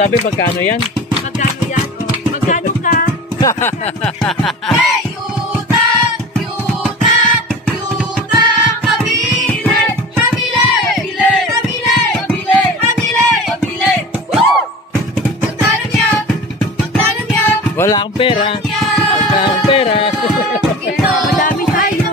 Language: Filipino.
sabi, magkano yan? Magkano yan? O, magkano ka? Hey, yuta, yuta, yuta, pabili, pabili, pabili, pabili, pabili, pabili. Woo! Magkano niya? Magkano niya? Wala akong pera. Wala akong pera. Madami tayo.